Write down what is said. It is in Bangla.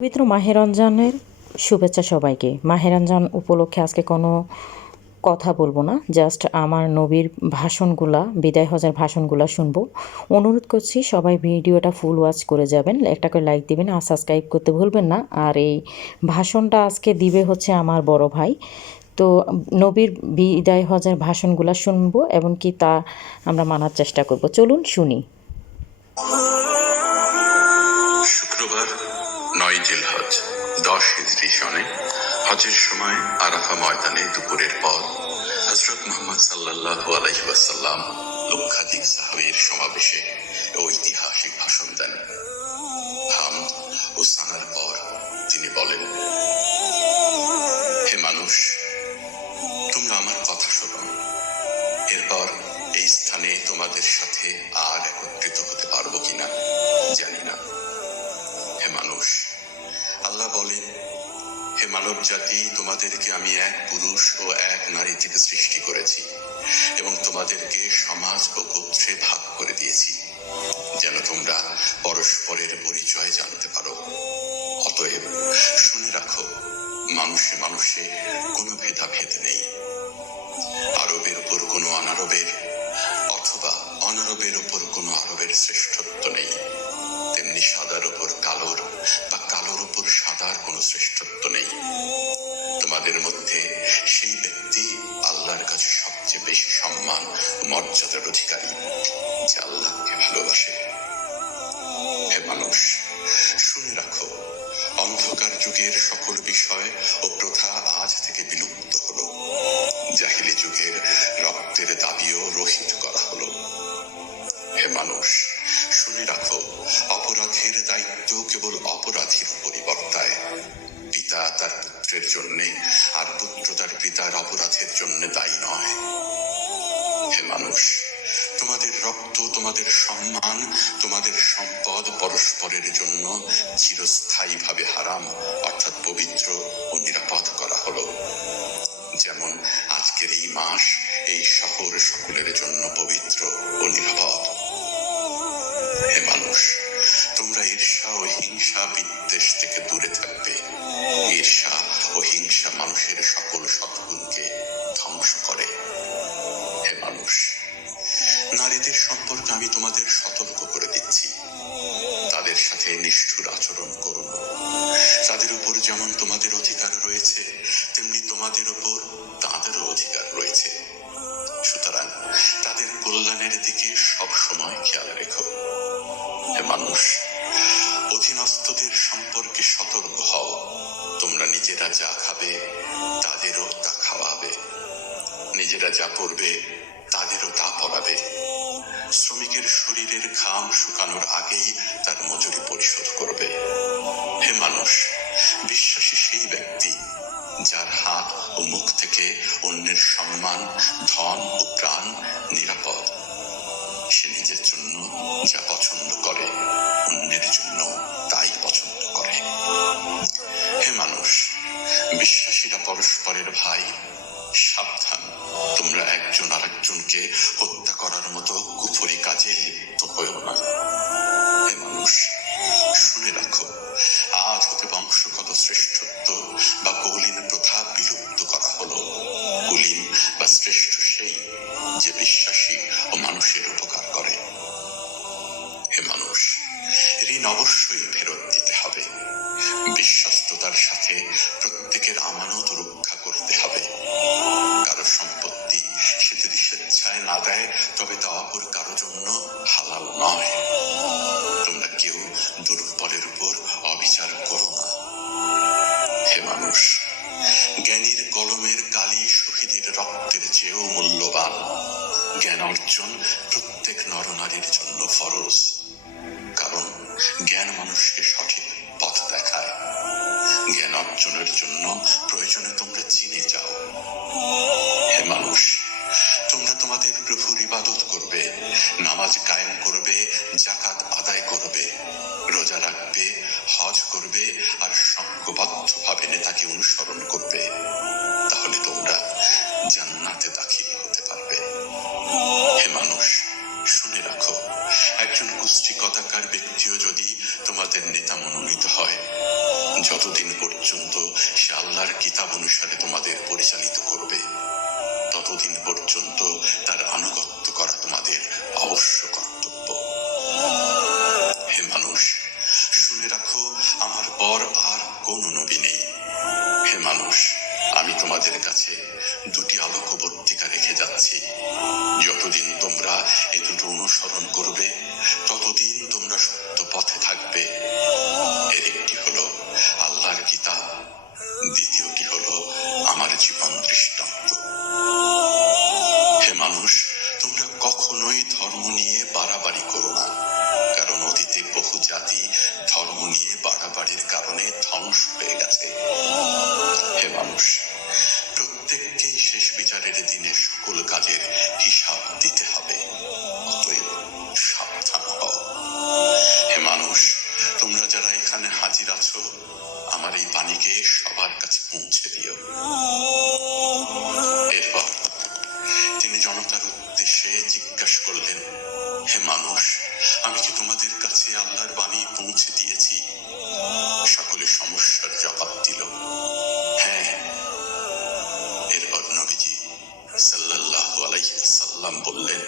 পবিত্র মাহে রমজানের শুভেচ্ছা সবাইকে। মাহে রমজান উপলক্ষে আজকে কোনো কথা বলবো না, জাস্ট আমার নবীর ভাষণগুলা, বিদায় হজের ভাষণগুলা শুনবো। অনুরোধ করছি সবাই ভিডিওটা ফুল ওয়াচ করে যাবেন, একটা করে লাইক দিবেন আর সাবস্ক্রাইব করতে ভুলবেন না। আর এই ভাষণটা আজকে দিবে হচ্ছে আমার বড় ভাই। তো নবীর বিদায় হজের ভাষণগুলা শুনবো এবং কি তা আমরা মানার চেষ্টা করব। চলুন শুনি। শুক্রবার 9 জিলহজ 10 হিজরি সনে হজের সময় আরাফা ময়দানে দুপুরের পর হযরত মুহাম্মদ সাল্লাল্লাহু আলাইহি ওয়াসাল্লাম লক্ষাধিক সাহাবীর সমাবেশে ঐতিহাসিক ভাষণ দেন। হামদ ও সানার পর তিনি বলেন, হে মানুষ, তোমরা আমার কথা শোনো। এরপর এই স্থানে তোমাদের সাথে আর একত্রিত হতে পারবো কিনা জানি না। হে মানুষ, আল্লাহ বলেন, হে মানব জাতি, তোমাদেরকে আমি এক পুরুষ ও এক নারী থেকে সৃষ্টি করেছি এবং তোমাদেরকে সমাজ ও গোত্রে ভাগ করে দিয়েছি যেন তোমরা পরস্পরের পরিচয় জানতে পারো। অতএব শুনে রাখো, মানুষে মানুষে কোনো ভেদাভেদ নেই। আরবের উপর কোনো অনারবের অথবা অনারবের উপর কোনো আরবের শ্রেষ্ঠত্ব নেই, তেমনি সাদার উপর কালোর বা কালোর উপর সাদার কোনো শ্রেষ্ঠত্ব নেই। তোমাদের মধ্যে সেই ব্যক্তি আল্লাহর কাছে সবচেয়ে বেশি সম্মান ও মর্যাদার অধিকারী যে আল্লাহকে ভালোবাসে। হে মানুষ, শুনে রাখো, অন্ধকার যুগের সকল বিষয় ও প্রথা আজ থেকে বিলুপ্ত হলো। জাহিলি যুগের রক্তের দাবিও রহিত করা হলো। হে মানুষ, শুনে রাখো, অপরাধের দায়িত্ব কেবল অপরাধীর উপরই বর্তায়। পিতা তার পুত্রের জন্যে আর পুত্র তার পিতার অপরাধের জন্য দায়ী নয়। হে মানুষ, তোমাদের রক্ত, তোমাদের সম্মান, তোমাদের সম্পদ পরস্পরের জন্য চিরস্থায়ীভাবে হারাম অর্থাৎ পবিত্র ও নিরাপদ করা হলো। যেমন আজকের এই মাস, এই শহর সকলের জন্য পবিত্র ও নিরাপদ। হে মানুষ, তোমরা ঈর্ষা ও হিংসা বিদ্বেষ থেকে দূরে থাকবে। ঈর্ষা ও হিংসা মানুষের সকল সদ্গুণকে ধ্বংস করে। হে মানুষ, নারীদের সম্পর্কে আমি তোমাদের সতর্ক করে দিচ্ছি, তাদের সাথে নিষ্ঠুর আচরণ করো না। তাদের উপর যেমন তোমাদের অধিকার রয়েছে, তেমনি তোমাদের উপর তাদেরও অধিকার রয়েছে। সুতরাং তাদের কল্যাণের দিকে সব সময় খেয়াল রেখো। হে মানুষ, অধীনস্থদের সম্পর্কে সতর্ক হও। তোমরা নিজেরা যা খাবে তাদেরও তা খাওয়াবে, নিজেরা যা পরবে তাদেরও তা পরাবে। শ্রমিকের শরীরের ঘাম শুকানোর আগেই তার মজুরি পরিশোধ করবে। হে মানুষ, বিশ্বাসী সেই ব্যক্তি যার হাত ও মুখ থেকে অন্যের সম্মান, ধন ও প্রাণ নিরাপদ। সে নিজের জন্য যা পছন্দ করে অন্যের জন্য তাই পছন্দ করে। হে মানুষ, বিশ্বাসীরা পরস্পরের ভাই। সাবধান, তোমরা একজন আরেকজনকে হত্যা করার মতো কুফরি কাজে লিপ্ত হয়েও না। হে মানুষ, শুনে রাখো, আজ হতে বংশগত শ্রেষ্ঠত্ব বা কৌলীন প্রথা বিলুপ্ত করা হলো। কুলীন বা শ্রেষ্ঠ সেই যে বিশ্বাসী ও মানুষের উপকার করে। হে মানুষ, ঋণ অবশ্যই ফেরত দিতে হবে। বিশ্বস্ততার সাথে প্রত্যেকের আমানত রক্ষা করতে হবে। কারো সম্পত্তি সে যদি স্বেচ্ছায় না দেয় তবে তা অপর কারো জন্য হালাল নয়। তোমরা কেউ দুর্বলের উপর অবিচার করো না। হে মানুষ, জ্ঞানীর কলমের কালি শহীদের রক্তের চেয়েও মূল্যবান। জ্ঞান অর্জন প্রত্যেক নরনারীর জন্য ফরজ, কারণ জ্ঞান মানুষকে সঠিক পথ দেখায়। জ্ঞান অর্জনের জন্য প্রয়োজনে তোমরা চিনে যাও। হে মানুষ, তোমরা তোমাদের প্রভুর ইবাদত করবে, নামাজ কায়েম করবে, যাকাত আদায় করবে, রোজা রাখবে, হজ করবে আর সংঘবদ্ধভাবে নেতাকে অনুসরণ করবে। তাহলে তোমরা জান্নাতে দাখিল হতে পারবে। হে মানুষ, শুনে রাখো, একজন কুষ্টি কথাকার ব্যক্তিও যদি তোমাদের নেতা মনোনীত হয় যতদিন পর্যন্ত সে আল্লাহর কিতাব অনুসারে তোমাদের পরিচালিত করবে, ততদিন পর্যন্ত তার আনুগত্য করা তোমাদের অবশ্য কর্তব্য। হে মানুষ, শুনে রাখো, আমার পর আর কোনো নবী নেই। হে মানুষ, আমি তোমাদের কাছে দুটি আলোকবর্তিকা রেখে যাচ্ছি। যতদিন তোমরা এ দুটো অনুসরণ করবে, ততদিন তোমরা সত্য পথে থাকবে। এর একটি হলো আল্লাহর কিতাব, দ্বিতীয়টি হলো আমার জীবন দৃষ্টান্ত। হে মানুষ, তোমরা কখনোই ধর্ম নিয়ে বাড়াবাড়ি করো না, কারণ অতীতে বহু জাতি ধর্ম নিয়ে বাড়াবাড়ির কারণে ধ্বংস হয়ে গেছে। হে মানুষ, প্রত্যেককেই শেষ বিচারের দিনে সকল কাজের হিসাব দিতে হবে, অতএব সাবধান হও। হে মানুষ, তোমরা যারা এখানে হাজির আছো, আমার এই বাণীকে সবার কাছে পৌঁছে দিও। এরপর তিনি জনতার উদ্দেশ্যে জিজ্ঞাসা করলেন, হে মানুষ, আমি কি তোমাদের কাছে আল্লাহর বাণী পৌঁছে দিয়েছি? সকলে সমস্যার জবাব দিল, হ্যাঁ। এরপর নবীজি সাল্লাল্লাহু আলাইহি ওয়াসাল্লাম বললেন,